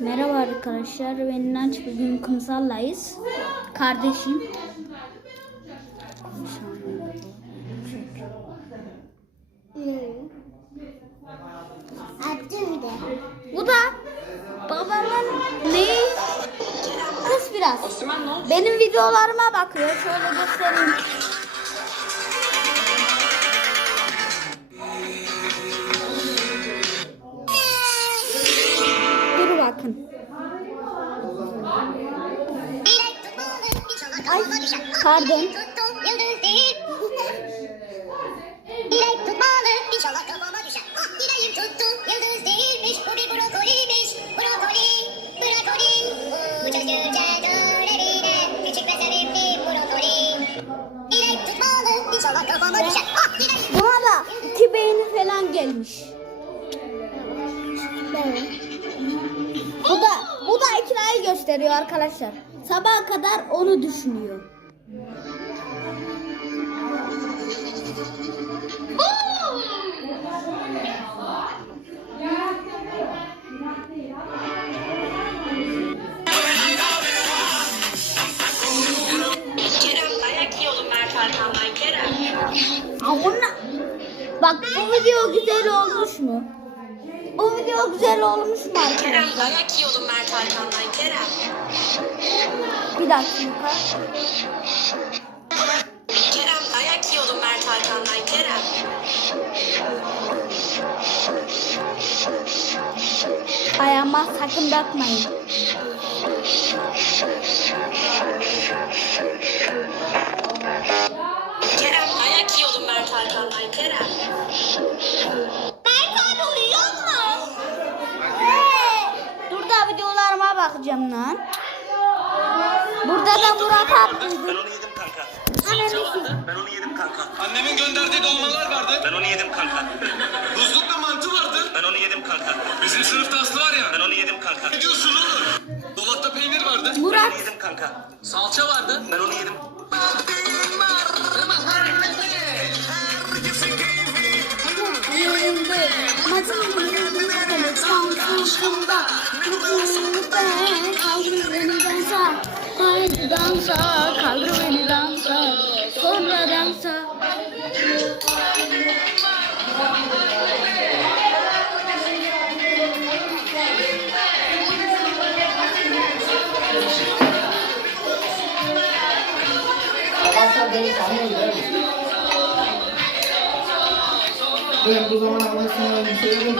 Merhaba arkadaşlar. Ben İnanç bugün kumsallayız. Kardeşim. Attım da. Bu da babamın neyi? Kız biraz. Benim videolarıma bakıyor. Şöyle göstereyim. Bakın. Ay pardon. Dilek tutmalı iki beyni falan gelmiş. Bu da bu da ikirayı gösteriyor arkadaşlar. Sabaha kadar onu düşünüyor. Bak bu video güzel olmuş mu? Bu video güzel olmuş mu Kerem dayak yiyorum Mert Hakan'dan Kerem. Bir dakika. Kerem dayak yiyorum Mert Hakan'dan Kerem. Ayağıma sakın bakmayın. Kerem dayak yiyorum Mert Hakan'dan Kerem. Mert abi uyuyor mu? Dur da bakacağım lan. Burada da Murat abi. Ben onu yedim kanka. Ananı Ben onu yedim kanka. Annemin gönderdiği dolmalar vardı. Ben onu yedim kanka. Buzlukta mantı vardı. Ben onu yedim kanka. Bizim sınıfta Aslı var ya. Ben onu yedim kanka. Ne diyorsun oğlum? Dolapta peynir vardı. Ben Murat onu yedim kanka. Salça vardı. Ben onu yedim. Dansa. Kaldır beni dansa. Sonra dansa. Ben bu zaman anlasın bir şey dedim.